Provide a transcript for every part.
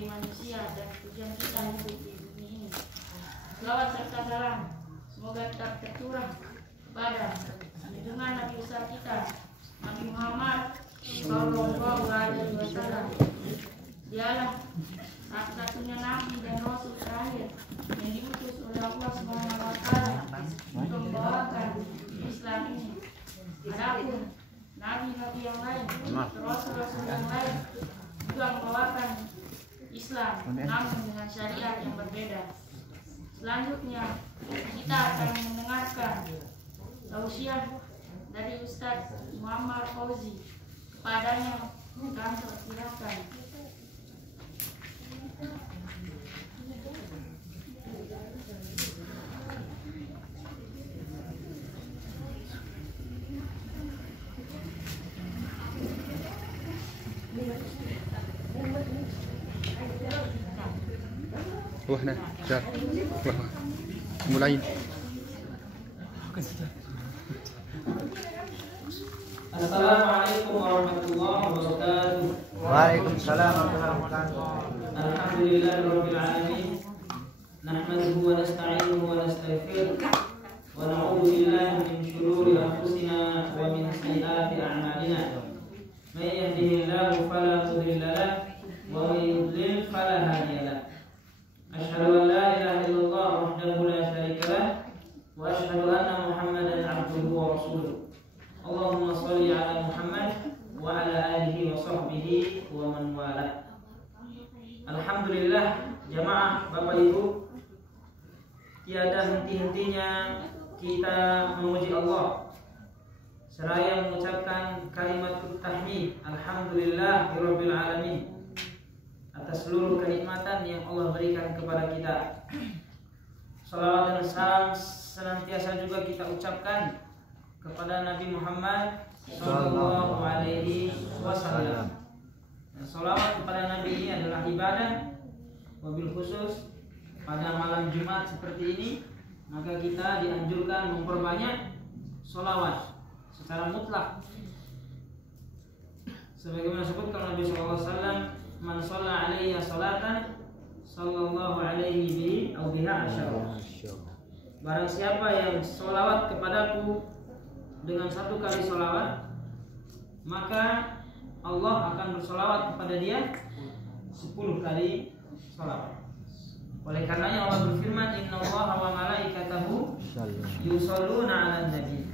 sebagai manusia dan tujuan kita hidup di bumi ini. Selawat serta salam semoga tetap tercurah kepada junjungan Nabi besar kita Nabi Muhammad Sallallahu Alaihi Wasallam. Dialah satu-satunya Nabi dan Rasul terakhir yang diutus oleh Allah Subhanahu Wa Taala untuk membawakan Islam ini. Adapun nabi-nabi yang lain, rasul-rasul yang lain juga membawakan Islam, namun dengan syariat yang berbeda. Selanjutnya kita akan mendengarkan tausiah dari Ustaz Muhammad Fauzi. Kepadanya kami persilakan. Wah, nah, dah. Wah, mulain. Assalamualaikum warahmatullahi wabarakatuh. Waalaikumsalam warahmatullahi wabarakatuh. Alhamdulillahirabbil alamin. Nahmaduhu wa nasta'inuhu wa nastaghfiruh wa na'udzu billahi min shururi anfusina wa min sayyiati a'malina. May yahdihillahu fala mudilla lahu wa may yudlil fala hadiya lahu. Asyhadu an la ilaha illallah wahdahu la syarika lahu wa asyhadu anna Muhammadan 'abduhu wa rasuluh. Allahumma sholli ala Muhammad wa ala alihi wa sahbihi wa man wala. Alhamdulillah, jamaah Bapak Ibu, tiada henti-hentinya kita memuji Allah seraya mengucapkan kalimat tahmid alhamdulillahirabbil alamin atas seluruh kenikmatan yang Allah berikan kepada kita. Salawat dan salam senantiasa juga kita ucapkan kepada Nabi Muhammad Sallallahu Alaihi Wasallam. Dan salawat kepada Nabi ini adalah ibadah. Wabil khusus pada malam Jumat seperti ini, maka kita dianjurkan memperbanyak salawat secara mutlak. Sebagaimana disebutkan Nabi Sallallahu Alaihi Wasallam, man shalla alaihi salatan sallallahu alaihi bihi aw biha asyara. Barang siapa yang sholawat kepadaku dengan satu kali sholawat, maka Allah akan bersholawat kepada dia 10 kali sholawat. Oleh karenanya Allah berfirman, innallaha wa malaikatahu yusholluna 'alan nabi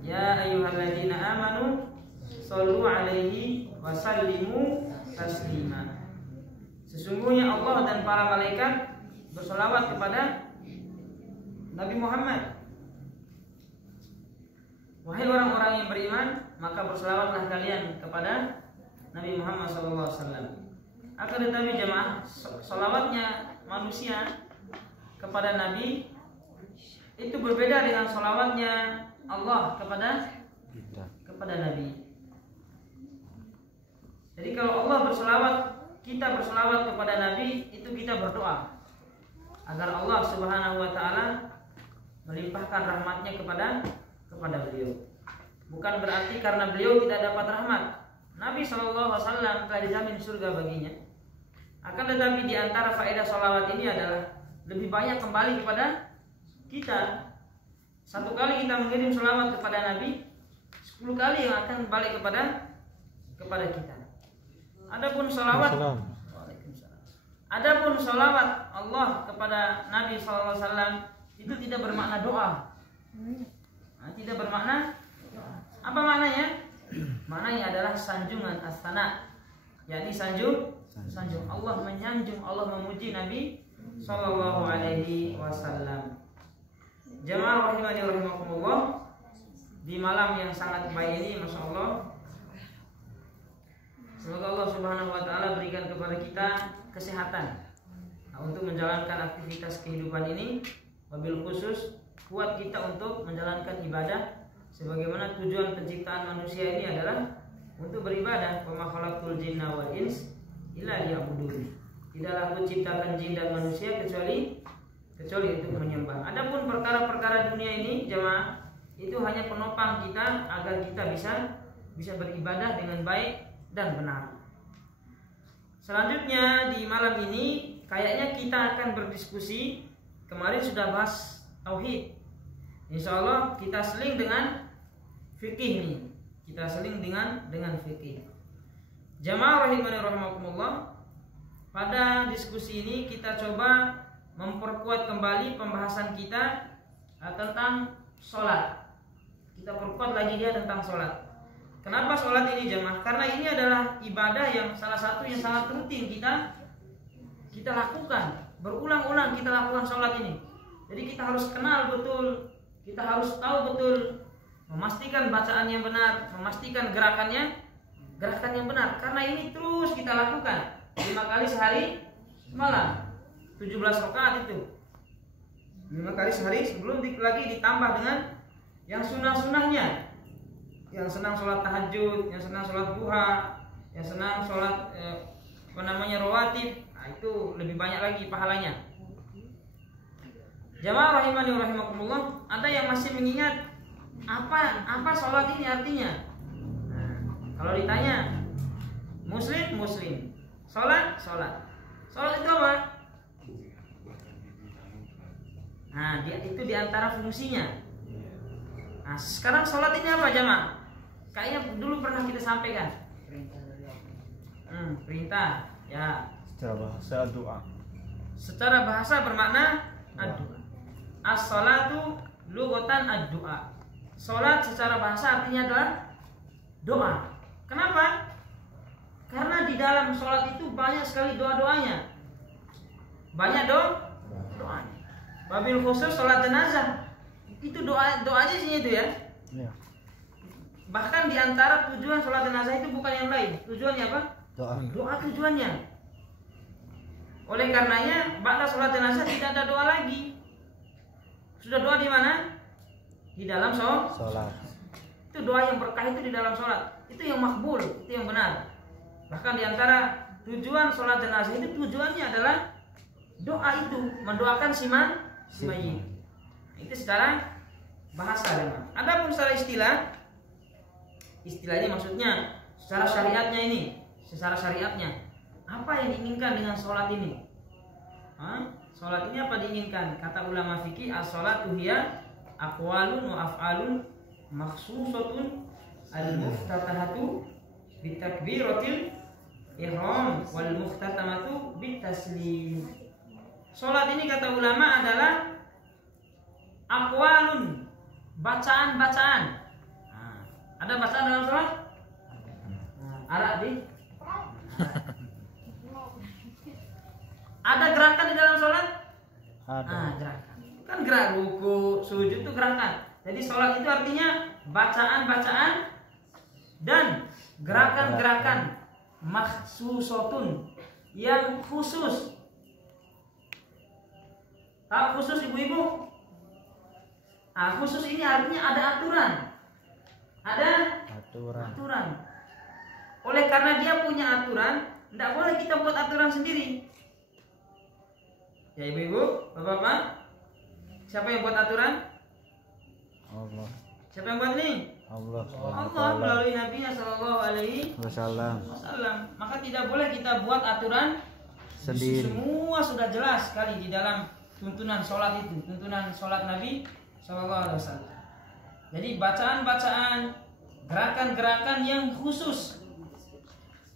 ya ayyuhalladzina amanu shollu 'alaihi wa sallimu taslima. Sesungguhnya Allah dan para malaikat bersolawat kepada Nabi Muhammad. Wahai orang-orang yang beriman, maka bersolawatlah kalian kepada Nabi Muhammad SAW. Akan tetapi jemaah, solawatnya manusia kepada Nabi itu berbeda dengan solawatnya Allah kepada Nabi. Jadi kalau Allah bersolawat, kita bersolawat kepada Nabi, itu kita berdoa agar Allah Subhanahu Wa Taala melimpahkan rahmatnya kepada beliau. Bukan berarti karena beliau tidak dapat rahmat. Nabi Shallallahu Alaihi Wasallam telah dijamin surga baginya. Akan tetapi di antara faedah sholawat ini adalah lebih banyak kembali kepada kita. Satu kali kita mengirim sholawat kepada Nabi, 10 kali yang akan balik kepada kita. Adapun sholawat Allah kepada Nabi Shallallahu Alaihi Wasallam itu tidak bermakna doa. Tidak bermakna. Apa maknanya? Maknanya adalah sanjungan as-sana, yakni sanjung. Allah menyanjung, Allah memuji Nabi Sallallahu Alaihi Wasallam. Jamaah rahimani rahimakumullah, di malam yang sangat baik ini, masya Allah, semoga Allah Subhanahu Wa Taala berikan kepada kita kesehatan untuk menjalankan aktivitas kehidupan ini. Wabil khusus kuat kita untuk menjalankan ibadah, sebagaimana tujuan penciptaan manusia ini adalah untuk beribadah. Wa ma khalaqtul jinna wal ins illa liya'budun. Tidaklah aku ciptakan jin dan manusia kecuali untuk menyembah. Adapun perkara-perkara dunia ini jemaah, itu hanya penopang kita agar kita bisa beribadah dengan baik dan benar. Selanjutnya di malam ini kayaknya kita akan berdiskusi. Kemarin sudah bahas tauhid. Insya Allah kita seling dengan fikih nih. Kita seling dengan fikih. Jamaah rahimani rahimakumullah. Pada diskusi ini kita coba memperkuat kembali pembahasan kita tentang sholat. Kita perkuat lagi dia tentang sholat. Kenapa sholat ini jamaah? Karena ini adalah ibadah yang salah satu yang sangat rutin kita lakukan. Berulang-ulang kita lakukan sholat ini. Jadi kita harus kenal betul, kita harus tahu betul, memastikan bacaan yang benar, memastikan gerakan yang benar. Karena ini terus kita lakukan 5 kali sehari malam, 17 rakaat itu 5 kali sehari, sebelum lagi ditambah dengan yang sunnah-sunnahnya. Yang senang sholat tahajud, yang senang sholat duha, yang senang sholat rawatib, nah, itu lebih banyak lagi pahalanya. Jamaah rahimani rahimakumullah, ada yang masih mengingat apa sholat ini artinya? Nah, kalau ditanya muslim, sholat itu apa? Nah, itu diantara fungsinya. Nah, sekarang sholat ini apa jamaah? Kayaknya dulu pernah kita sampaikan. Perintah, ya. Secara bahasa doa. Secara bahasa bermakna ad-doa. As-sholatu lughatan ad-doa. Sholat secara bahasa artinya adalah doa. Kenapa? Karena di dalam sholat itu banyak sekali doa-doanya. Banyak doanya. Wabil khusus sholat jenazah. Itu doanya sih itu ya. Ya. Bahkan di antara tujuan sholat jenazah itu bukan yang lain. Tujuannya apa? Doa tujuannya. Oleh karenanya, ba'da sholat jenazah tidak ada doa lagi. Sudah doa di mana? Di dalam sholat. Itu doa yang berkah itu di dalam sholat. Itu yang makbul, itu yang benar. Bahkan di antara tujuan sholat jenazah itu tujuannya adalah doa itu, mendoakan si mayit. Itu secara bahasa memang. Adapun secara istilah ini maksudnya secara syariatnya apa yang diinginkan dengan sholat ini? Sholat ini apa diinginkan? Kata ulama fikih, as-sholatu hiya aqwalun wa af'alun makhsusatun al-muftatahatu bitakbiratil ihram wal muftatamatu bitaslim. Sholat ini kata ulama adalah aqwalun, bacaan-bacaan. Ada bacaan dalam sholat? Arab di? Ada gerakan di dalam sholat? Ada. Gerakan. Kan gerak ruku, sujud itu gerakan. Jadi sholat itu artinya bacaan-bacaan dan gerakan-gerakan makhsusotun yang khusus. Tahu khusus ibu-ibu? Khusus ini artinya ada aturan. Aturan. Oleh karena dia punya aturan, tidak boleh kita buat aturan sendiri. Ya ibu-ibu, bapak-bapak, siapa yang buat aturan? Allah. Siapa yang buat ini? Allah melalui Nabi Sallallahu Alaihi Wasallam. Maka tidak boleh kita buat aturan sendiri. Semua sudah jelas sekali di dalam tuntunan sholat itu, tuntunan sholat Nabi Sallallahu Alaihi Wasallam. Jadi bacaan-bacaan, gerakan-gerakan yang khusus.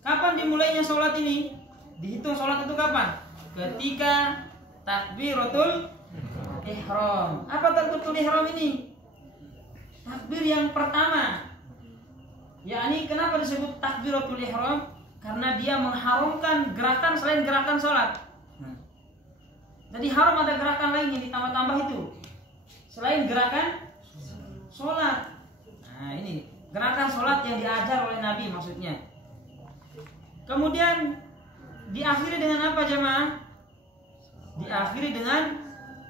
Kapan dimulainya sholat ini? Dihitung sholat itu kapan? Ketika takbiratul ihram. Apa takbiratul ihram ini? Takbir yang pertama. Yakni kenapa disebut takbiratul ihram? Karena dia mengharumkan gerakan selain gerakan sholat. Jadi haram ada gerakan lain yang ditambah-tambah itu selain gerakan sholat. Nah ini gerakan sholat yang diajar oleh Nabi maksudnya. Kemudian diakhiri dengan apa jemaah? Diakhiri dengan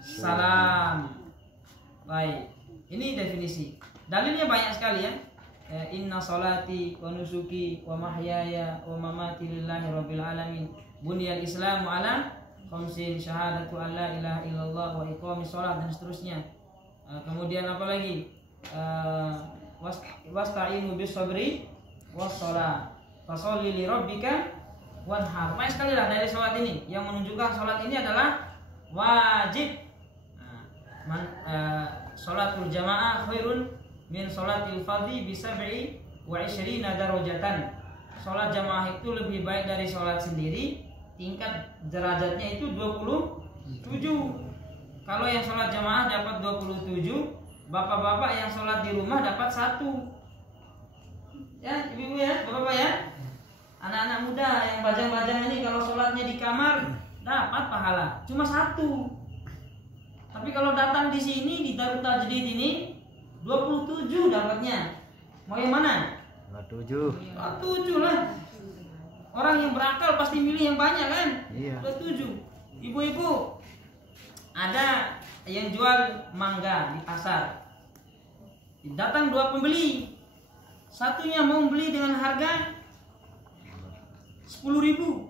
salam. Baik, ini definisi. Dalilnya banyak sekali ya. Inna salati wa nusuki wa mahyaya wa mamati lillahi rabbil alamin. Bunyal islamu ala khamsin, syahadatu an la ilaha illallah wa iqamis shalah, dan seterusnya. Kemudian apa lagi? Wasta'inu bis sabri was shalah. Fasholli li rabbika wanhar. Banyak sekali lah dari sholat ini yang menunjukkan sholat ini adalah wajib. Sholatul jamaah khairun min sholatil fardhi bi 27 darajatan. Sholat jamaah itu lebih baik dari sholat sendiri, tingkat derajatnya itu 27. Kalau yang sholat jamaah dapat 27, bapak-bapak yang sholat di rumah dapat 1. Ya, ibu-ibu ya, bapak-bapak ya. Anak-anak muda yang bajang-bajang ini kalau sholatnya di kamar dapat pahala cuma 1. Tapi kalau datang di sini di Darut Tajdid ini 27 dapatnya. Mau yang mana? 27. 27 lah. Orang yang berakal pasti milih yang banyak kan? Iya. 27. Ibu-ibu, ada yang jual mangga di pasar. Datang 2 pembeli. Satunya mau beli dengan harga 10.000.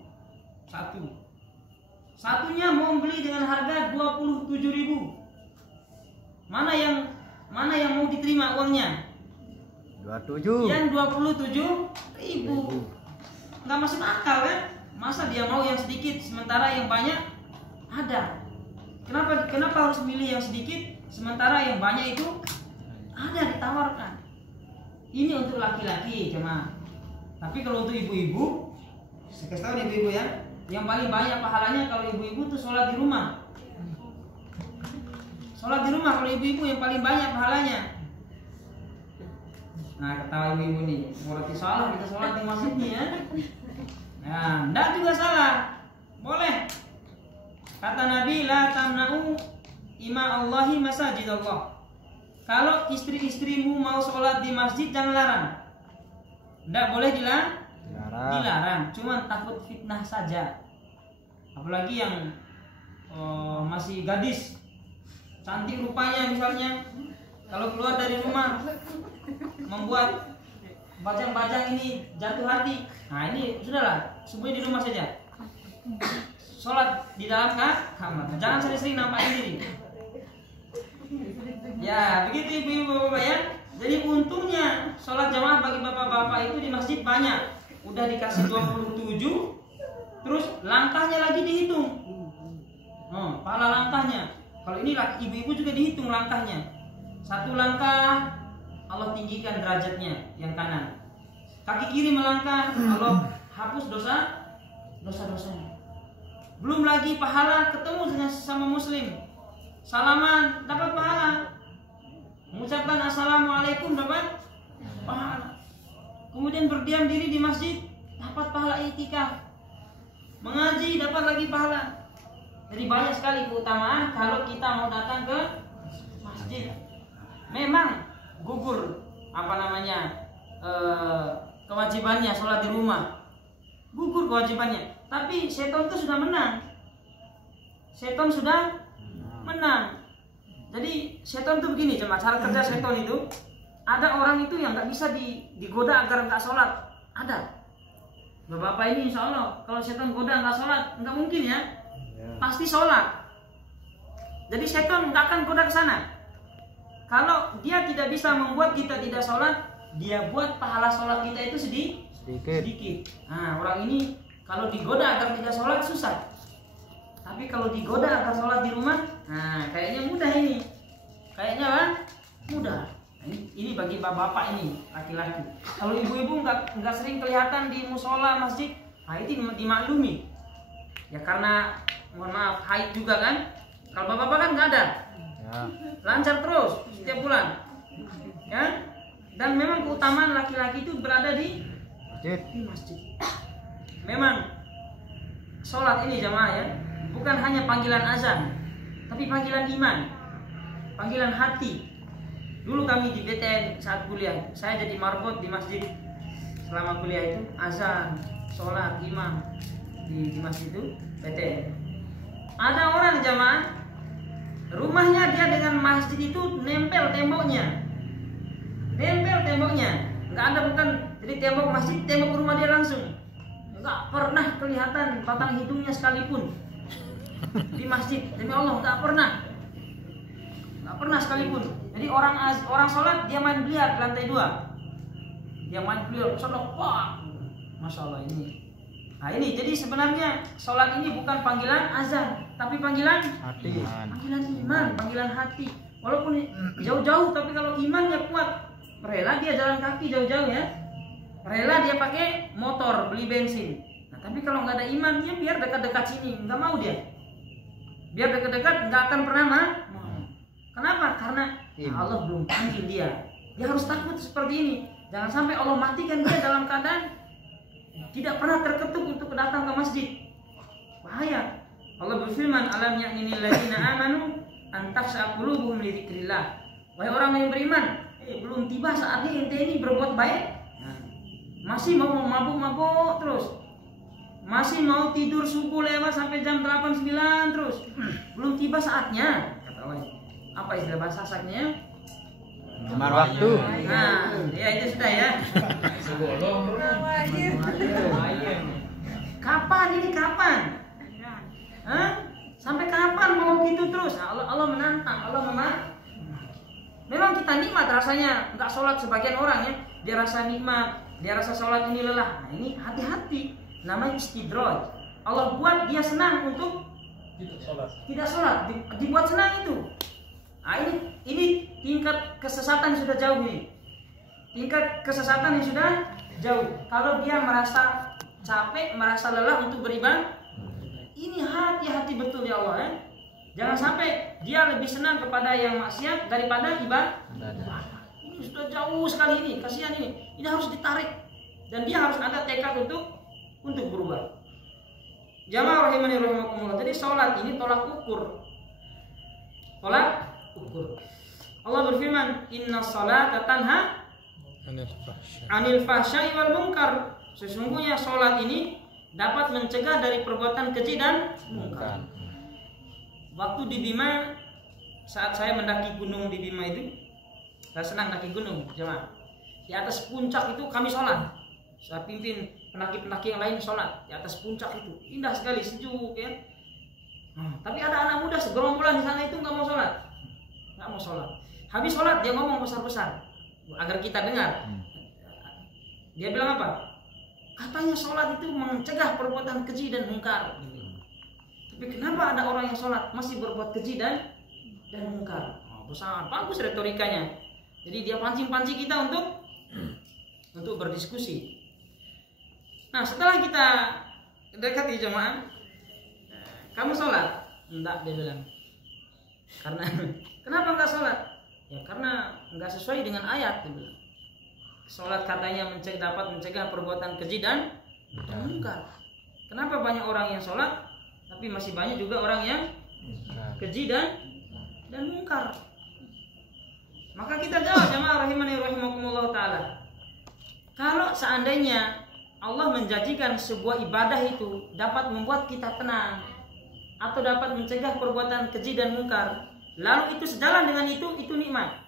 Satunya mau beli dengan harga 27.000. Mana yang mau diterima uangnya? 27. Yang 27.000. Nggak masuk akal kan? Masa dia mau yang sedikit sementara yang banyak ada? Kenapa harus milih yang sedikit sementara yang banyak itu ada ditawarkan? Ini untuk laki-laki cuma. Tapi kalau untuk ibu-ibu, saya kasih tahu nih ibu-ibu ya, yang paling banyak pahalanya kalau ibu-ibu tuh sholat di rumah. Sholat di rumah kalau ibu-ibu yang paling banyak pahalanya. Nah, ketawa ibu-ibu nih, berarti salah kita sholat di masjidnya ya. Nah, enggak juga salah. Boleh. Kata Nabi, la tamna'u ima Allahi masajid Allah. Kalau istri-istrimu mau sholat di masjid jangan larang. Enggak boleh dilarang. Cuma takut fitnah saja. Apalagi yang masih gadis, cantik rupanya misalnya, kalau keluar dari rumah membuat bajang-bajang ini jatuh hati. Nah ini sudahlah, semuanya di rumah saja. Sholat di dalam kamar. Jangan sering-sering nampakin diri. Ya begitu ibu-ibu bapak ya. Jadi untungnya sholat jamaah bagi bapak-bapak itu di masjid banyak. Udah dikasih 27, terus langkahnya lagi dihitung. Pahala langkahnya. Kalau ini ibu-ibu juga dihitung langkahnya. 1 langkah Allah tinggikan derajatnya yang kanan. Kaki kiri melangkah, Allah hapus dosa-dosanya. Belum lagi pahala ketemu dengan sesama muslim. Salaman dapat pahala. Mengucapkan assalamualaikum dapat pahala. Kemudian berdiam diri di masjid dapat pahala i'tikaf. Mengaji dapat lagi pahala. Jadi banyak sekali keutamaan kalau kita mau datang ke masjid. Memang gugur kewajibannya sholat di rumah, gugur kewajibannya. Tapi setan itu sudah menang. Jadi setan itu begini, cuma cara kerja setan itu. Ada orang itu yang nggak bisa digoda agar nggak sholat. Ada. Bapak ini insya Allah kalau setan goda nggak sholat nggak mungkin ya. Pasti sholat. Jadi setan nggak akan goda ke sana. Kalau dia tidak bisa membuat kita tidak sholat, dia buat pahala sholat kita itu sedikit. Nah, orang ini kalau digoda agar tidak sholat susah. Tapi kalau digoda agar sholat di rumah, nah kayaknya mudah ini. Kayaknya mudah. Ini bagi bapak-bapak ini laki-laki. Kalau ibu-ibu nggak sering kelihatan di musola masjid, nah itu dimaklumi. Ya karena mohon maaf haid juga kan. Kalau bapak-bapak kan nggak ada. Ya. Lancar terus setiap bulan, ya. Dan memang keutamaan laki-laki itu berada di masjid. Memang sholat ini jamaah ya, bukan hanya panggilan azan, tapi panggilan iman, panggilan hati. Dulu kami di BTN saat kuliah, saya jadi marbot di masjid selama kuliah itu azan, sholat, imam di masjid itu BTN. Ada orang jamaah rumahnya dia dengan masjid itu nempel temboknya, nggak ada bukan jadi tembok masjid, tembok rumah dia langsung, nggak pernah kelihatan batang hidungnya sekalipun di masjid. Demi Allah nggak pernah sekalipun. Jadi orang sholat dia main biliar di lantai 2, dia main biliar sodok, wah, masya Allah ini Nah ini jadi sebenarnya sholat ini bukan panggilan azan, tapi panggilan Hati. panggilan iman, panggilan hati. Walaupun jauh-jauh, tapi kalau imannya kuat, rela dia jalan kaki jauh-jauh ya, rela dia pakai motor beli bensin. Nah tapi kalau nggak ada imannya, biar dekat-dekat sini nggak mau dia, biar dekat-dekat nggak akan pernah mau. Kenapa? Karena Allah belum panggil dia. Dia harus takut seperti ini. Jangan sampai Allah matikan dia dalam keadaan tidak pernah terketuk untuk datang ke masjid. Bahaya. Allah berfirman, alam ya'nil ladzina amanu an takhsha'a qulubuhum li dzikrillah. Wahai orang yang beriman, belum tiba saatnya ente ini berbuat baik. Masih mau mabuk-mabuk terus. Masih mau tidur subuh lewat sampai jam 8 9 terus. Belum tiba saatnya, kata Allah. Apa istilah bahasa Sasaknya? Lemar waktu. Nah, ya itu sudah ya. Kapan ini kapan? Hah? Sampai kapan mau gitu terus? Nah, Allah menantang, Allah memang. Memang kita nikmat rasanya, nggak sholat sebagian orang ya. Dia rasa nikmat, dia rasa sholat ini lelah. Nah ini hati-hati, namanya istidraj. Allah buat dia senang untuk tidak sholat, dibuat senang itu. Nah ini tingkat kesesatan yang sudah jauh ini. Tingkat kesesatan yang sudah jauh. Kalau dia merasa capek, merasa lelah untuk beribadah, ini hati-hati betul ya Allah ya. Jangan sampai dia lebih senang kepada yang maksiat daripada ibadah. Ini sudah jauh sekali ini, kasihan ini. Ini harus ditarik dan dia harus ada tekad untuk berubah. Jamaah rahimani rahimakumullah. Jadi sholat ini tolak ukur. Tolak ukur. Allah berfirman, "Inna sholata tanha 'anil fahsya'i wal munkar." Sesungguhnya sholat ini dapat mencegah dari perbuatan keji dan munkar. Waktu di Bima, saat saya mendaki gunung di Bima itu, saya senang mendaki gunung, jemaah. Di atas puncak itu kami sholat. Saya pimpin pendaki-pendaki yang lain sholat di atas puncak itu, indah sekali, sejuk ya. Tapi ada anak muda segerombolan di sana itu nggak mau sholat, Habis sholat dia ngomong besar-besar agar kita dengar. Dia bilang apa? Katanya sholat itu mencegah perbuatan keji dan munkar. Tapi kenapa ada orang yang sholat masih berbuat keji dan munkar? Besar, bagus retorikanya. Jadi dia pancing-pancing kita untuk berdiskusi. Nah setelah kita dekati jemaah, kamu sholat? Enggak, dia bilang. Karena kenapa enggak sholat? Ya karena enggak sesuai dengan ayat, dia bilang. Sholat katanya dapat mencegah perbuatan keji dan munkar. Kenapa banyak orang yang sholat tapi masih banyak juga orang yang keji dan munkar? Maka kita jawab jamaah rahimani rahimakumullah taala. Kalau seandainya Allah menjanjikan sebuah ibadah itu dapat membuat kita tenang atau dapat mencegah perbuatan keji dan munkar, lalu itu sejalan dengan itu nikmat.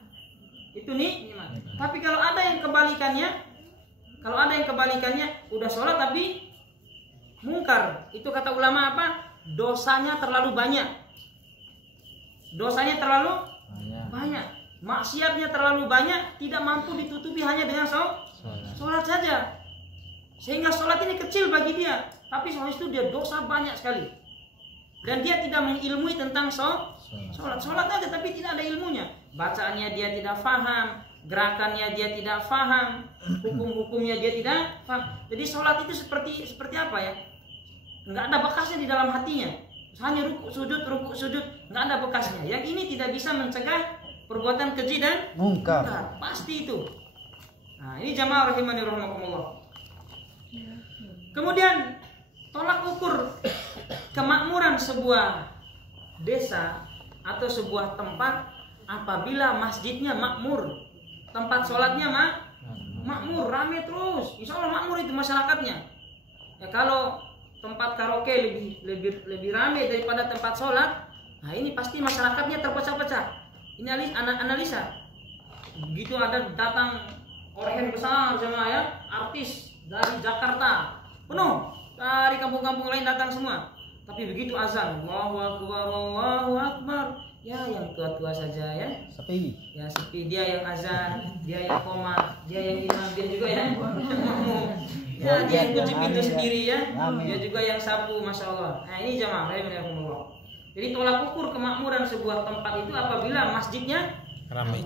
Itu nikmat. Tapi kalau ada yang kebalikannya, udah sholat tapi munkar, itu kata ulama apa? Dosanya terlalu banyak. Banyak. Maksiatnya terlalu banyak, tidak mampu ditutupi hanya dengan sholat saja. Sehingga sholat ini kecil bagi dia, tapi sholat itu dia dosa banyak sekali. Dan dia tidak mengilmui tentang sholat aja tapi tidak ada ilmunya. Bacaannya dia tidak faham, gerakannya dia tidak faham, hukum-hukumnya dia tidak faham. Jadi sholat itu seperti apa ya? Nggak ada bekasnya di dalam hatinya. Hanya rukuk sujud, nggak ada bekasnya. Yang ini tidak bisa mencegah perbuatan keji dan munkar. Pasti itu. Nah ini jamaah rahimani rahimakumullah. Kemudian tolak ukur kemakmuran sebuah desa atau sebuah tempat apabila masjidnya makmur, tempat sholatnya makmur, rame terus, insya Allah makmur itu masyarakatnya. Ya kalau tempat karaoke lebih rame daripada tempat sholat, nah ini pasti masyarakatnya terpecah-pecah. Ini analisa. Begitu ada datang orang besar jemaah ya, artis dari Jakarta penuh, dari kampung-kampung lain datang semua. Tapi begitu azan, Allahu Akbar, ya yang tua-tua saja ya. Sepi. Ya sepi, dia yang azan, dia yang qomat, dia yang imam, dia juga yang ya dia yang kunci pintu sendiri ya. Dia juga yang sapu, masya Allah. Nah ini jamaah, jadi tolak ukur kemakmuran sebuah tempat itu apabila masjidnya Ramai.